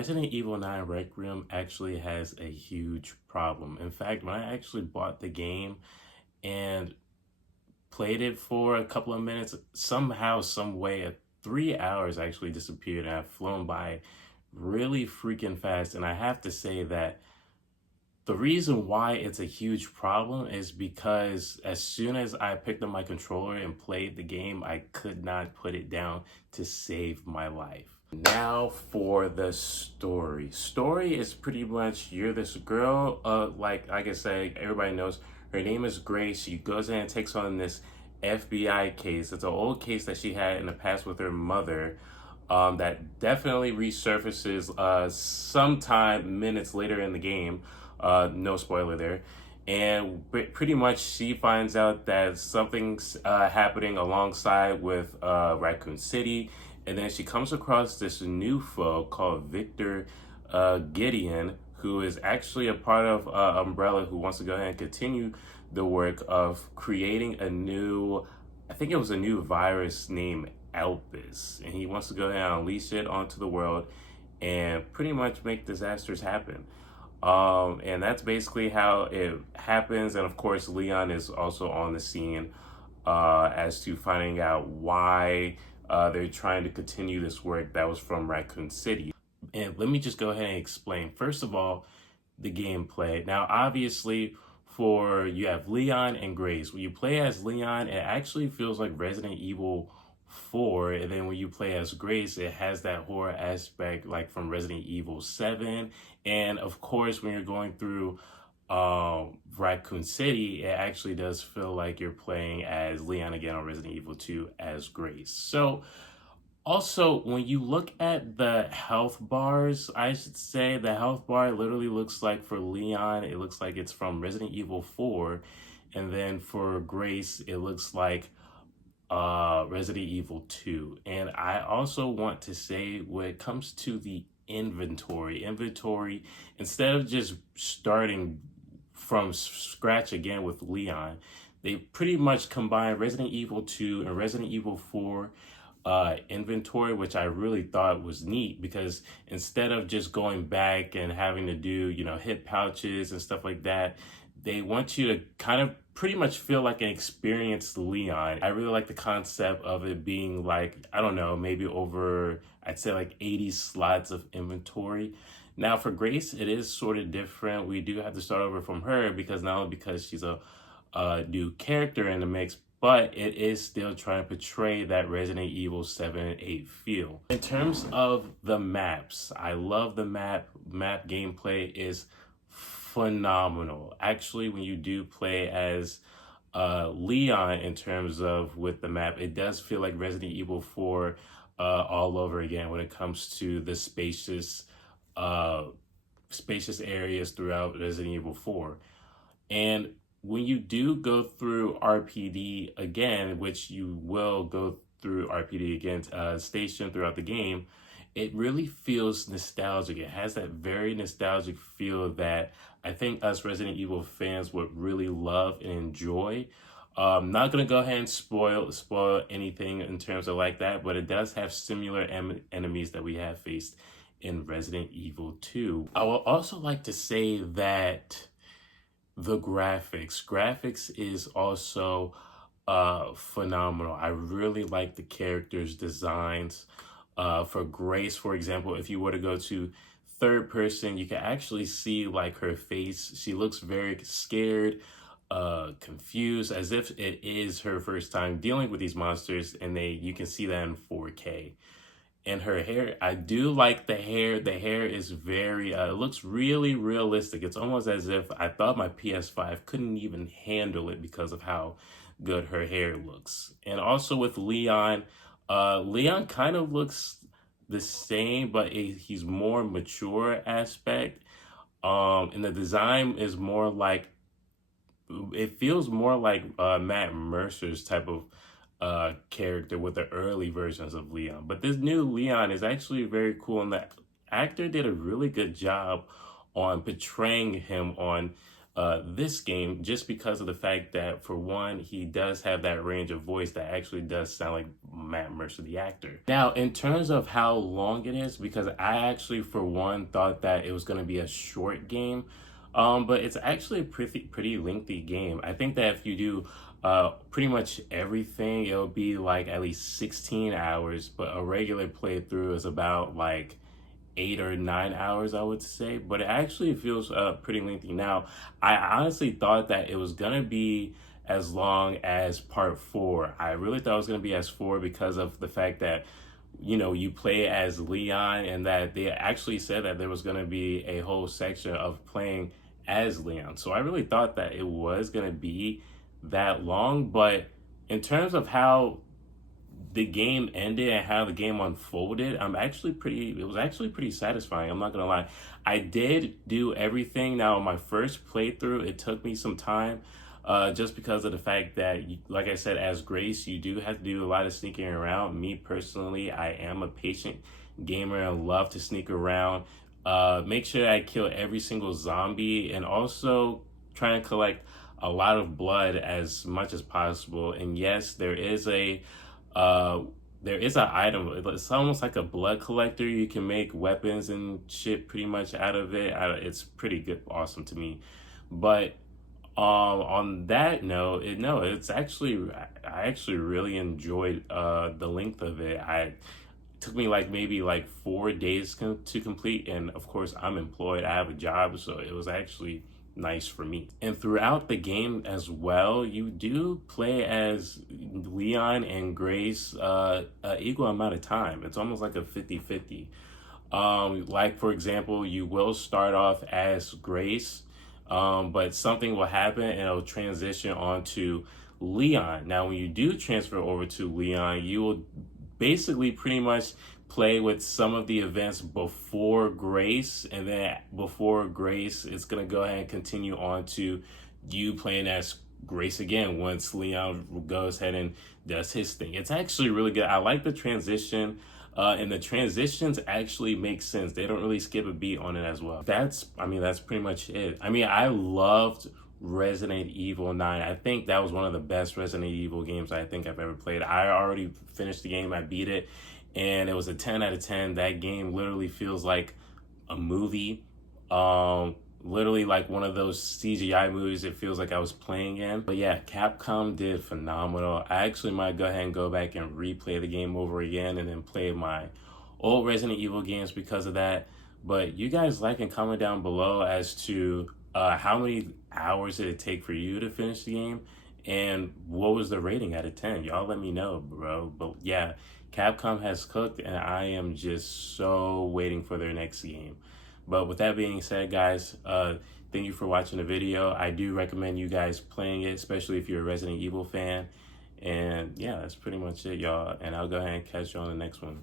Resident Evil 9 Requiem actually has a huge problem. In fact, when I actually bought the game and played it for a couple of minutes, somehow, some way, 3 hours actually disappeared and I've flown by really freaking fast. And I have to say that the reason why it's a huge problem is because as soon as I picked up my controller and played the game, I could not put it down to save my life. Now for the story. Story is pretty much you're this girl, like I said, everybody knows her name is Grace. She goes in and takes on this FBI case. It's an old case that she had in the past with her mother. That definitely resurfaces sometime minutes later in the game. No spoiler there. And pretty much she finds out that something's happening alongside with Raccoon City. And then she comes across this new foe called Victor Gideon, who is actually a part of Umbrella, who wants to go ahead and continue the work of creating a new, I think it was a new virus named Elpis. And he wants to go ahead and unleash it onto the world and pretty much make disasters happen. And that's basically how it happens. And of course, Leon is also on the scene as to finding out why they're trying to continue this work that was from Raccoon City. And let me just go ahead and explain. First of all, the gameplay. Now, obviously, you have Leon and Grace. When you play as Leon, it actually feels like Resident Evil 4, and then when you play as Grace, it has that horror aspect like from Resident Evil 7. And of course, when you're going through Raccoon City, it actually does feel like you're playing as Leon again on Resident Evil 2 as Grace. So also, when you look at the health bars, I should say the health bar literally looks like for Leon, it looks like it's from Resident Evil 4. And then for Grace, it looks like Resident Evil 2. And I also want to say when it comes to the inventory, instead of just starting from scratch again with Leon, they pretty much combine Resident Evil 2 and Resident Evil 4 inventory, which I really thought was neat, because instead of just going back and having to do, hip pouches and stuff like that, they want you to kind of pretty much feel like an experienced Leon. I really like the concept of it being like, I don't know, maybe over, I'd say like 80 slots of inventory. Now for Grace, it is sort of different. We do have to start over from her because not only because she's a new character in the mix, but it is still trying to portray that Resident Evil 7 and 8 feel. In terms of the maps, I love the map. Map gameplay is phenomenal. Actually, when you do play as Leon in terms of with the map, it does feel like Resident Evil 4 all over again when it comes to the spacious areas throughout Resident Evil 4. And when you do go through RPD again, which you will go through RPD again, station throughout the game, it really feels nostalgic. It has that very nostalgic feel that I think us Resident Evil fans would really love and enjoy. Not gonna go ahead and spoil anything in terms of like that, but it does have similar enemies that we have faced in Resident Evil 2. I would also like to say that the graphics is also phenomenal. I really like the characters' designs. For Grace, for example, if you were to go to third person, you can actually see like her face. She looks very scared, confused, as if it is her first time dealing with these monsters, and you can see that in 4K. And her hair, I do like the hair. The hair is very, it looks really realistic. It's almost as if I thought my PS5 couldn't even handle it because of how good her hair looks. And also with Leon, Leon kind of looks the same, but he's more mature aspect. And the design is more like, it feels more like Matt Mercer's type of character with the early versions of Leon. But this new Leon is actually very cool, and the actor did a really good job on portraying him on this game, just because of the fact that, for one, he does have that range of voice that actually does sound like Matt Mercer, the actor. Now, in terms of how long it is, because I actually, for one, thought that it was going to be a short game, but it's actually a pretty lengthy game. I think that if you do pretty much everything, it'll be like at least 16 hours, but a regular playthrough is about like 8 or 9 hours, I would say, but it actually feels pretty lengthy. Now, I honestly thought that it was gonna be as long as part four. I really thought it was gonna be as four because of the fact that, you know, you play as Leon, and that they actually said that there was gonna be a whole section of playing as Leon. So I really thought that it was gonna be that long, but in terms of how the game ended and how the game unfolded, it was actually pretty satisfying. I'm not gonna lie. I did do everything. Now, my first playthrough, it took me some time, just because of the fact that, like I said, as Grace, you do have to do a lot of sneaking around. Me personally, I am a patient gamer and love to sneak around. Make sure I kill every single zombie, and also try to collect a lot of blood as much as possible. And yes, uh there is an item. It's almost like a blood collector. You can make weapons and shit pretty much out of it. It's pretty good, awesome to me. But on that note, no, it's actually, I actually really enjoyed the length of it. I took me like maybe like 4 days to complete, and of course I'm employed, I have a job, so it was actually nice for me. And throughout the game as well, you do play as Leon and Grace equal amount of time. It's almost like a 50-50. Like, for example, you will start off as Grace, but something will happen and it'll transition onto Leon. Now, when you do transfer over to Leon, you will basically pretty much play with some of the events before Grace, and then before Grace, it's gonna go ahead and continue on to you playing as Grace again once Leon goes ahead and does his thing. It's actually really good. I like the transition, and the transitions actually make sense. They don't really skip a beat on it as well. That's pretty much it. I mean, I loved Resident Evil 9. I think that was one of the best Resident Evil games I think I've ever played. I already finished the game, I beat it, and it was a 10 out of 10. That game literally feels like a movie. Literally like one of those CGI movies it feels like I was playing in. But yeah, Capcom did phenomenal. I actually might go ahead and go back and replay the game over again and then play my old Resident Evil games because of that. But you guys like and comment down below as to how many hours did it take for you to finish the game, and what was the rating out of 10? Y'all let me know, bro. But yeah, Capcom has cooked, and I am just so waiting for their next game. But with that being said, guys, thank you for watching the video. I do recommend you guys playing it, especially if you're a Resident Evil fan. And yeah, that's pretty much it, y'all. And I'll go ahead and catch you on the next one.